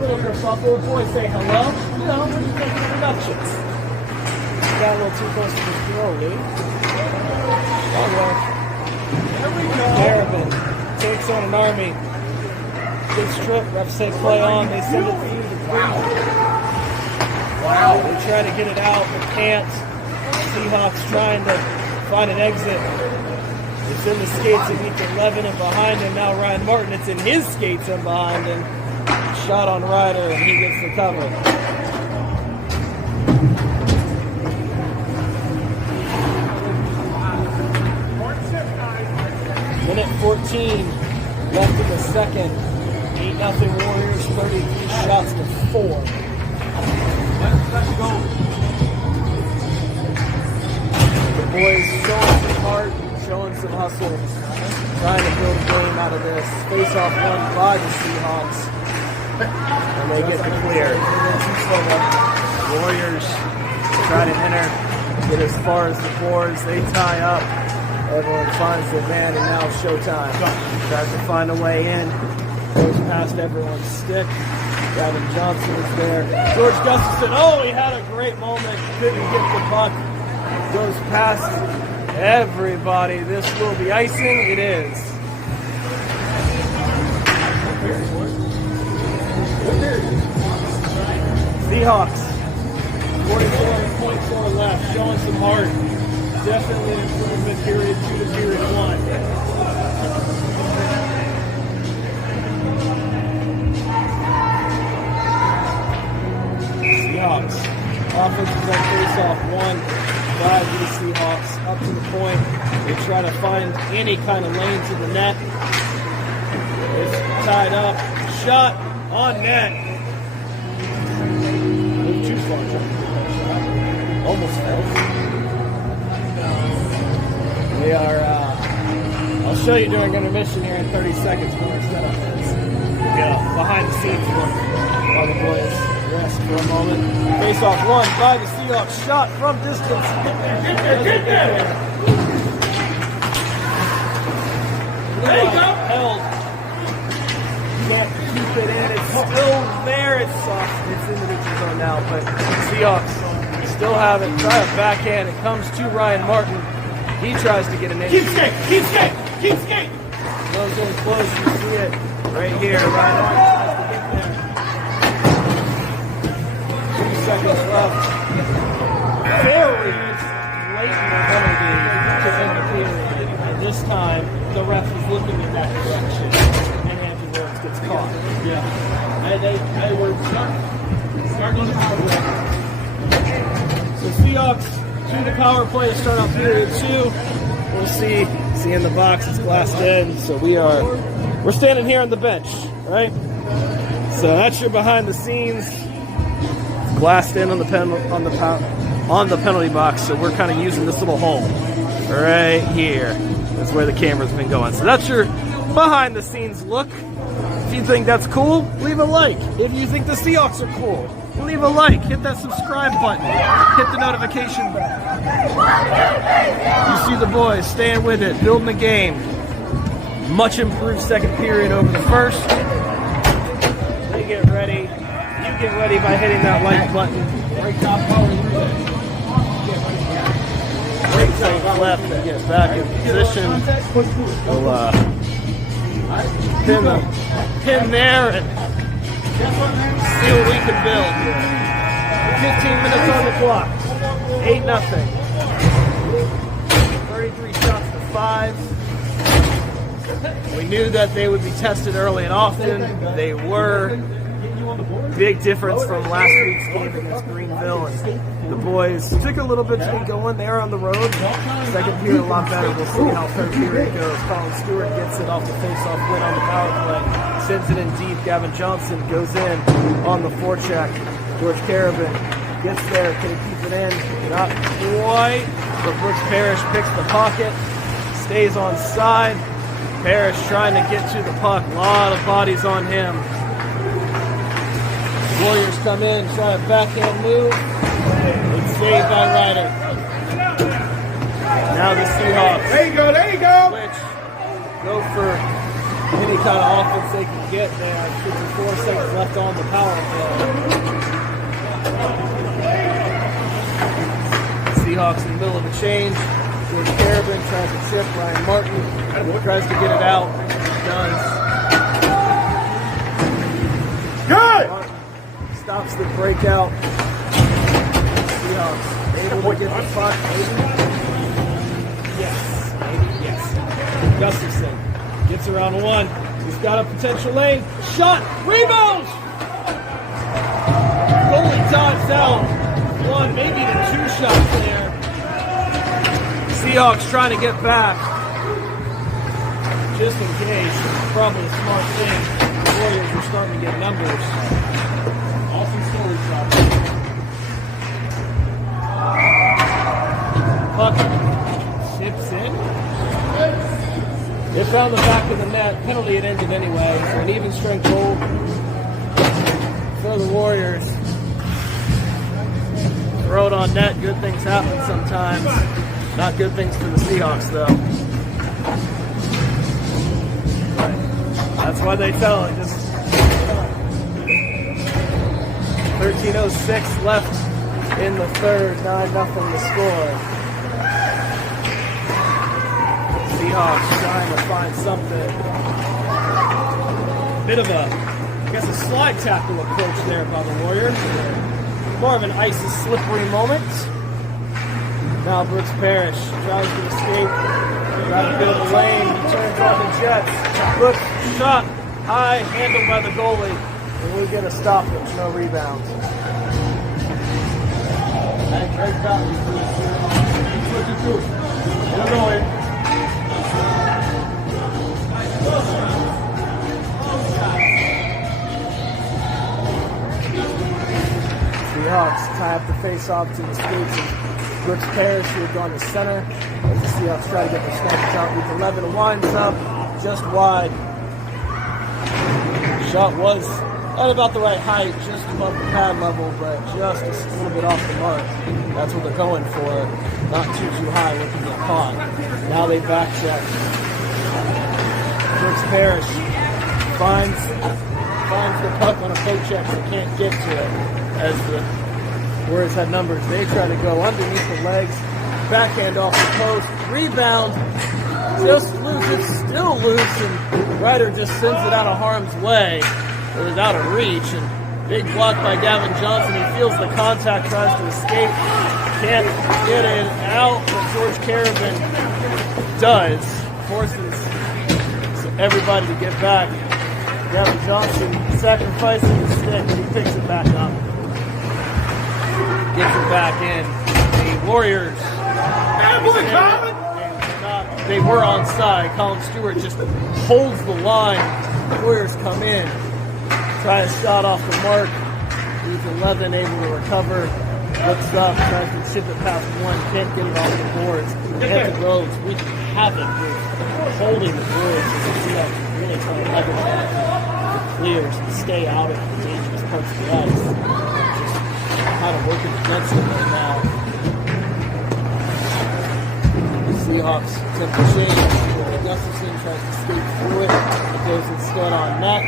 Little kerfuffle. Boys say hello. You know, we're just making introductions. Got a little too close to the goalie. Oh well. There we go. Caravan takes on an army. Good strip. Refs say play on. They send it through the ground. Wow. They try to get it out, but can't. Seahawks trying to find an exit. It's in the skates of Ethan Levin, and behind him now Ryan Martin. It's in his skates and behind him. Shot on Ryder, and he gets the cover. 15 left in the second. 8-0 Warriors, 33 shots to 4. Let's go. The boys showing some heart, showing some hustle, trying to build a game out of this. Face-off won by the Seahawks. And they get the clear. Warriors try to enter, get as far as the boards. They tie up. Everyone finds their man, and now it's showtime. Tries to find a way in. Goes past everyone's stick. Gavin Johnson is there. George Gustafson, oh, he had a great moment. Couldn't get the puck. Goes past everybody. This will be icing. It is. Seahawks. 44.4 left. Showing some heart. Definitely an improvement period 2 to period 1. Seahawks. Offensive zone face-off 1 by the Seahawks. Up to the point. They try to find any kind of lane to the net. It's tied up. Shot on net. Moved too far. Almost fell. We are, I'll show you during intermission here in 30 seconds when our setup is. We got a behind the scenes look while the boys rest for a moment. Face off 1 by the Seahawks. Shot from distance. Get there. There you go. Held. Can't keep it in. It's still there. It's soft. It's in the neutral zone now, but Seahawks still have it. Try a backhand. It comes to Ryan Martin. He tries to get an in. Keep skate. Goes in close. You see it right here. Ryan Martin tries to get there. 2 seconds left. Very blatant penalty to end the period. And this time, the ref is looking in that direction. And Andrew Rhodes gets caught. Yeah. They were starting on the power play. So Seahawks to the power play to start out period 2. We'll see in the box, it's glassed in. So we're standing here on the bench, right? So that's your behind the scenes. It's glassed in on the penalty box. So we're kind of using this little hole right here. That's where the camera's been going. So that's your behind the scenes look. If you think that's cool, leave a like. If you think the Seahawks are cool, leave a like. Hit that subscribe button. Hit the notification bell. You see the boys staying with it, building the game. Much improved second period over the first. They get ready. You get ready by hitting that like button. Break take left and get back in position. We'll pin there and see what we can build. 15 minutes on the clock. 8-0. 33 shots to 5. We knew that they would be tested early and often. They were. Big difference from last week's game against Greenville. And the boys took a little bit to get going. They are on the road. Second period a lot better. We'll see how third period goes. Colin Stewart gets it off the face-off win on the power play. Sends it in deep. Gavin Johnson goes in on the forecheck. George Carabin gets there. Can he keep it in? Not quite. But Brooks Parrish picks the pocket. Stays on side. Parrish trying to get to the puck. A lot of bodies on him. Warriors come in, try a backhand move. It's saved by Ryder. Now the Seahawks. There you go. Switch. Go for any kind of offense they can get. They have 54 seconds left on the power play. Seahawks in the middle of a change. George Carabin tries to chip. Ryan Martin tries to get it out. Does. Good. Stops the breakout. Seahawks able to get the puck. Yes. Gustafson gets around one. He's got a potential lane. Shot. Rebound. Goalie dodged out. One, maybe even 2 shots there. Seahawks trying to get back. just in case. Probably a smart thing. The Warriors are starting to get numbers. Awesome story, Shop. Puck chips in. They found the back of the net. Penalty had ended anyway. So an even strength goal for the Warriors. Throw it on net. Good things happen sometimes. Not good things for the Seahawks, though. But that's why they tell it. Just 13:06 left in the third. 9-0 to score. Seahawks trying to find something. Bit of a, I guess, a slide tackle approach there by the Warriors. More of an icy, slippery moment. Now Brooks Parrish tries to escape. Got a bit of a lane. He turns on the Jets. Brooks shot high, handled by the goalie. And we get a stoppage, no rebounds. Great value. We're going. Seahawks tie up the face-off to the skates of Brooks Parrish, who had gone to center. As the Seahawks try to get their snap shot, with 11 winds up, just wide. Shot was at about the right height, just above the pad level, but just a little bit off the mark. That's what they're going for. Not too high looking at pot. Now they back check. Brooks Parrish finds the puck on a poke check but can't get to it. As the Warriors had numbers, they try to go underneath the legs, backhand off the post, rebound, just loose, it's still loose, and Ryder just sends it out of harm's way. It was out of reach, and big block by Gavin Johnson. He feels the contact, tries to escape, can't get it out, but George Caravan does, forces everybody to get back. Gavin Johnson sacrificing his stick, but he picks it back up. Gets it back in. The Warriors. They were onside. Colin Stewart just holds the line. The Warriors come in. Try a shot off the mark. He's 11, able to recover. Looks up, tries to chip it past one. Can't get it off the boards. Hampton Roads wreaking havoc with holding the boards. The Seahawks really trying to level it clears and stay out of the dangerous parts of the ice. Kind of working against them right now. The Seahawks attempt to change. Gustafson tries to skate through it. It goes instead on net.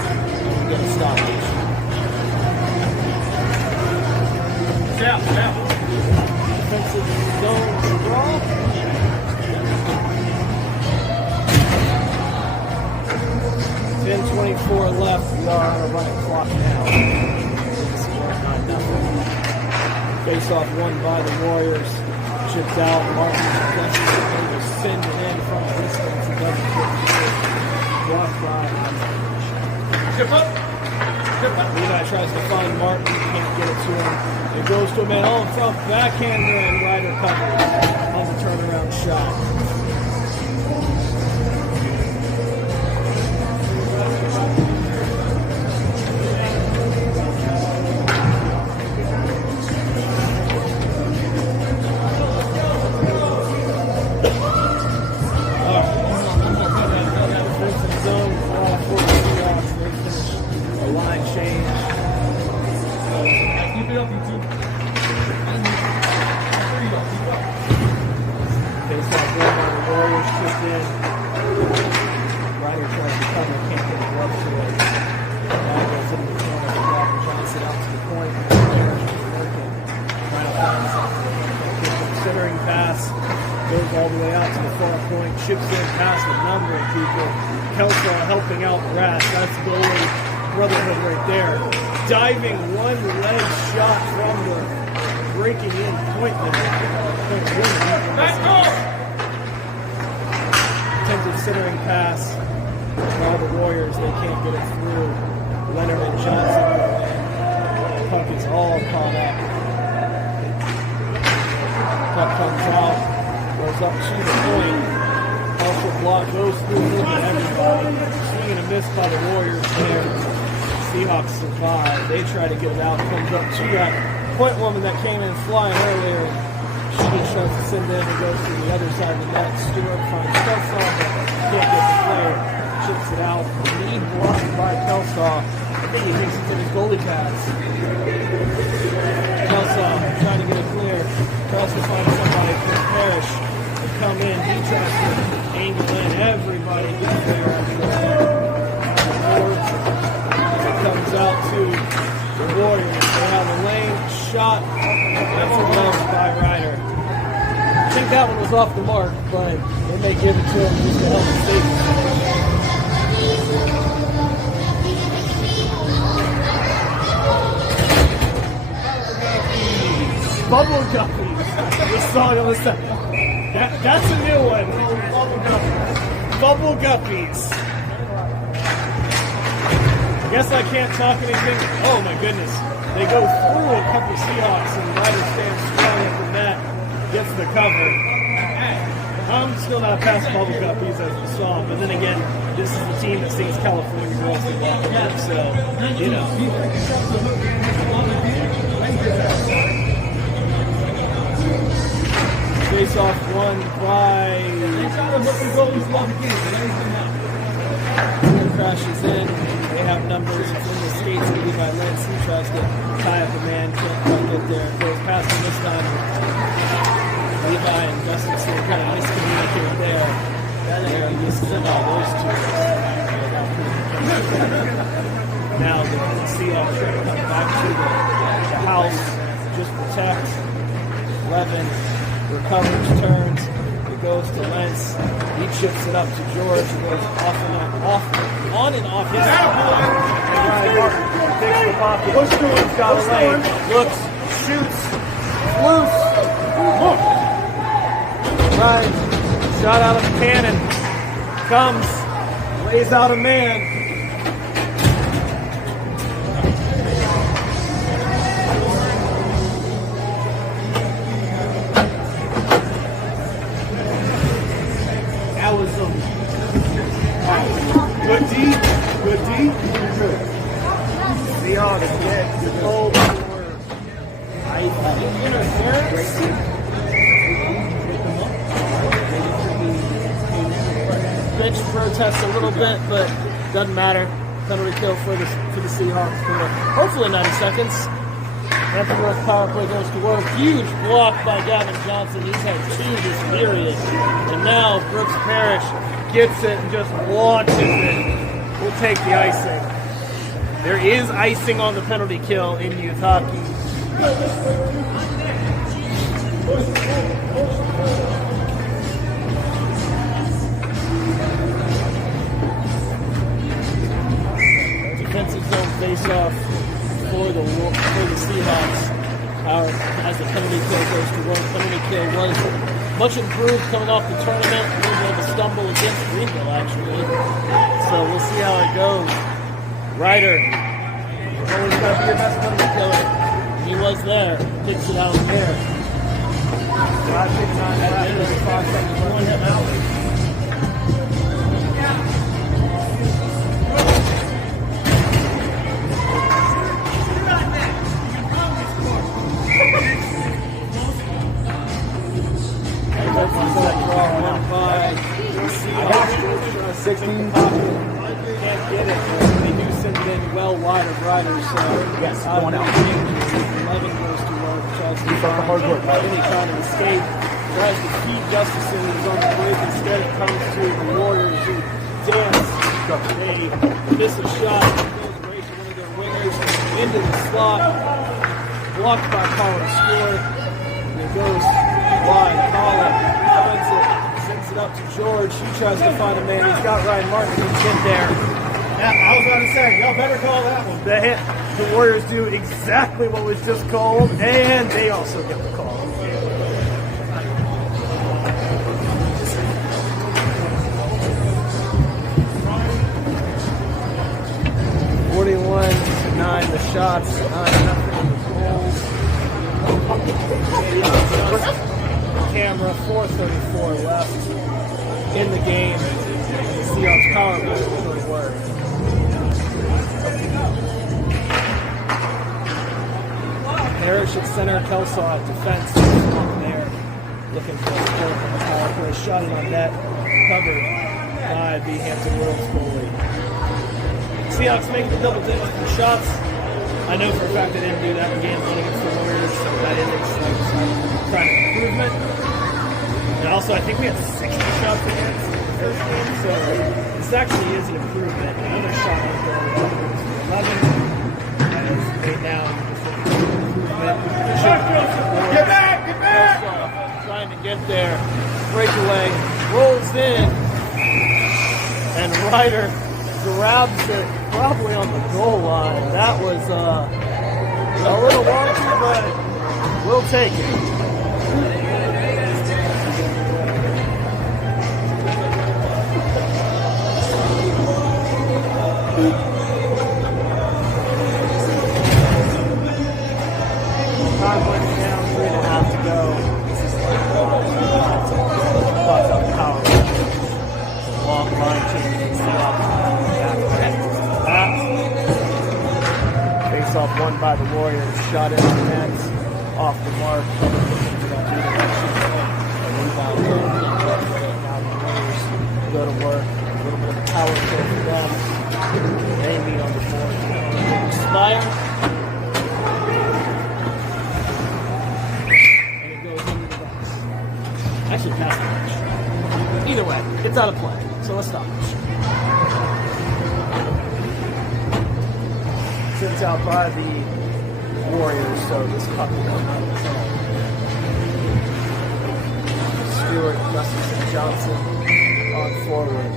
And we get a stoppage. Down. Defensive zone draw. 10:24 left. We are on a running clock now. Face off won by the Warriors. Chipped out. Martin was sent in from distance. He doesn't get through. Blocked by. Chip up. Levi tries to find Martin. Can't get it to him. It goes to a man all in front. Backhander and Ryder covers on the turnaround shot. All the way out to the far point, chips in past a number of people. Kelso helping out Brass. That's goalie brotherhood right there. Diving one leg shot from the breaking in point there. Attempted centering pass. All the Warriors, they can't get it through. Leonard and Johnson go in. The puck is all caught up. Puck comes out. Goes up to the point. initial block goes through a little bit everybody. Swing and a miss by the Warriors there. Seahawks survive. They try to get it out. Comes up to that point woman that came in flying earlier. She just tries to send in and goes to the other side of the net. Stewart finds Kelsaw, but can't get the play. Chips it out. Lead blocked by Kelsaw. I think he thinks it's in his goalie pads. Kelsaw trying to get it clear. Tries to find somebody for Parrish to come in. He tries to angle in. Everybody gets there. It comes out to the Warriors. They have a lane shot. That's a glove by Ryder. I think that one was off the mark, but they may give it to him just to help the safety. Bubble Guppies. The song of the second. That's a new one. Bubble Guppies. Bubble Guppies. I guess I can't talk anything. Oh my goodness. They go through a couple Seahawks and Ryder stands strong at the net, gets the cover. I'm still not past Bubble Guppies as the song, but then again, this is the team that sings California Girls in Baltimore, so, you know. Face off won by crashes in. They have numbers. It's in the skates of Levi Lentz. He tries to tie up a man, can't quite get there. Goes past him this time. Levi and Gustafson kind of miscommunicated there. There, he misses all those two. Now the Seahawks try to come back to the house, just protect. 11 recovers, turns. It goes to Lentz. He chips it up to George. It goes off and on and off his side. Takes the pocket. Push through. He's got a lane. Looks, shoots, loose. Right. Shot out of the cannon. Comes. Lays out a man. That was good D. Good D. Seahawks get the goal for interference. Bench protest a little bit, but doesn't matter. Penalty kill for the Seahawks for hopefully 90 seconds. Hampton power play goes to work. Huge block by Gavin Johnson. He's had 2 this period. And now Brooks Parrish gets it and just launches it. We'll take the icing. There is icing on the penalty kill in youth hockey. Defensive zone face-off for the Seahawks. As the penalty kill goes to work. Penalty kill was much improved coming off the tournament. A little bit of a stumble against Greenville, actually. So we'll see how it goes. Ryder, always got to be your best penalty killer. He was there. Kicks it out there. 5:59 left. 5 seconds left. Him out. By 16. Can't get it. They do send it in well wide of Ryder, so yes, going out. 11 goes to work. Tries to find any kind of escape. Tries to keep Gustafson, who's on the break. Instead, it comes to the Warriors who dance. They miss a shot. Goes right to one of their wingers into the slot. Blocked by Colin Stewart. And it goes wide. Colin finds it. Sends it up to George. He tries to find a man. He's got Ryan Martin. He's in there. Yeah, I was going to say, y'all better call that one. The Warriors do exactly what was just called, and they also get the call. $41-9 the shots, 9-0 the goals. Camera, 4:34 left. in the game. The Seahawks power move will go to work. Parrish at center, Kelsaw at defense. There, looking for a score from the power play. Shot it on net, covered by the Hampton World's goalie. Seahawks making the double digits in shots. I know for a fact they didn't do that in game 1 against the Warriors, so that is a slight sign of improvement. And also, I think we had 60 shots against the first game, so this actually is an improvement. Another shot on goal, 11. As they now just looking for improvement. Get back! Get back! Trying to get there. Breakaway, rolls in, and Ryder grabs it probably on the goal line. That was a little wonky, but we'll take it. Time went down, 3.5 to go. Bucks up power. Long line change. Face off won by the Warriors. Shot in on the net. Off the mark. Rebound. Now the Warriors go to work. A little bit of power play for them. They meet on the board. Smile. And it goes into the box. Actually, pass the match. Either way, it's out of play. So let's stop it. Sits out by the Warriors, so this puck will come out of the zone. Stewart, Gustafson, Johnson on forward.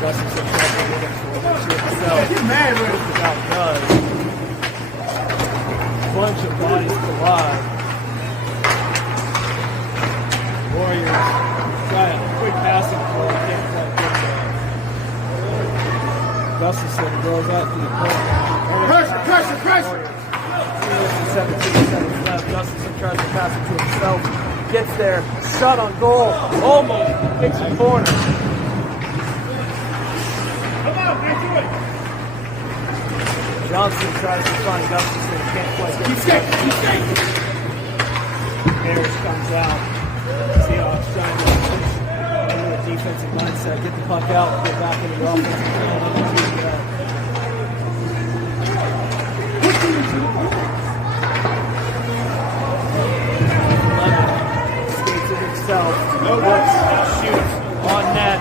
Gustafson tries to get him forward to himself. Get mad with Just about does. Bunch of bodies collide. Warriors try a quick passing play. Can't quite get there. Gustafson goes out to the corner. Pressure! 17 seconds left. Gustafson tries to pass it to himself. Gets there. Shot on goal. Almost hits the corner. Come on, get to it! Johnson tries to find Gustafson. Can't quite get it. Keep skating! Harris comes out. Seahawks trying to push into a defensive mindset. Get the puck out. Get back into the offensive zone. Skates it himself. Works, shoots on net.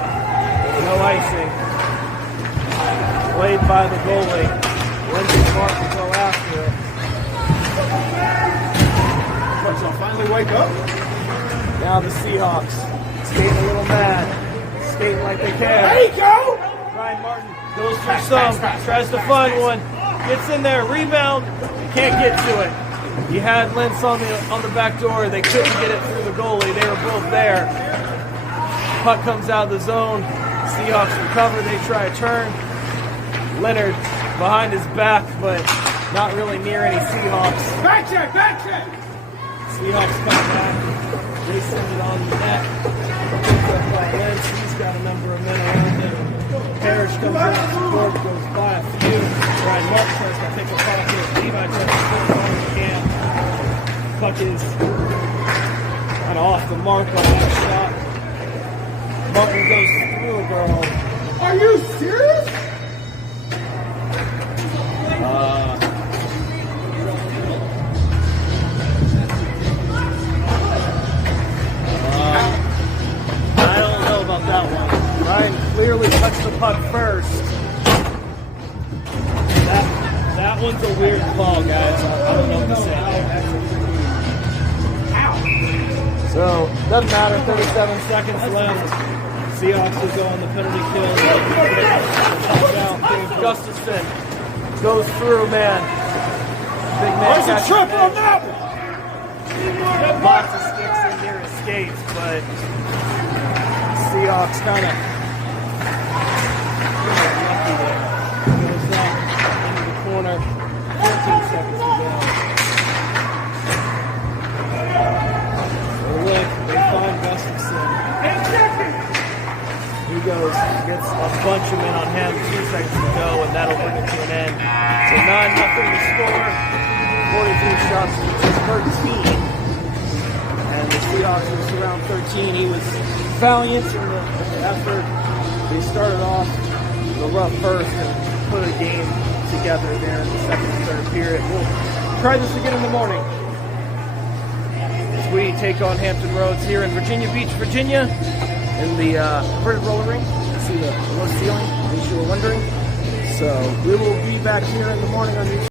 No icing. Played by the goalie. Lindsey Mark will go after it. Bucks will finally wake up. Now the Seahawks skating a little mad. Skating like they can. There you go! Ryan Martin goes for some. Tries to find one. Gets in there. Rebound. Can't get to it. You had Lentz on the back door. They couldn't get it through the goalie. They were both there. Puck comes out of the zone. Seahawks recover. They try a turn. Leonard behind his back, but not really near any Seahawks. Back check! Seahawks come back. They send it on the net. Picked up by Lentz. He's got a number of men around him. Parrish comes out to support, goes by a few. Ryan Martin tries to take a pocket. Levi tries to score on the camp. Puck is kind of off the mark on that shot. Martin goes through a girl. Are you serious? I don't know about that one. Ryan clearly touched the puck first. That one's a weird call, guys. I don't know what to say there. So, doesn't matter. 37 seconds left. Seahawks will go on the penalty kill. Dave Gustafson goes through, man. Big man. There's a triple on that one! Lots of sticks in near his skates, but Seahawks kind of lucky there. Goes up into the corner. 14 seconds to go. They look. They find Gustafson. bunch them in on him. 2 seconds to go, and that'll bring it to an end. So 9-0 to score. 43 shots to 13. And the Seahawks was around 13. He was valiant in the effort. They started off the rough first and put a game together there in the second and third period. We'll try this again in the morning as we take on Hampton Roads here in Virginia Beach, Virginia, in the inverted roller rink. See the low ceiling, in case you were wondering. So we will be back here in the morning on YouTube.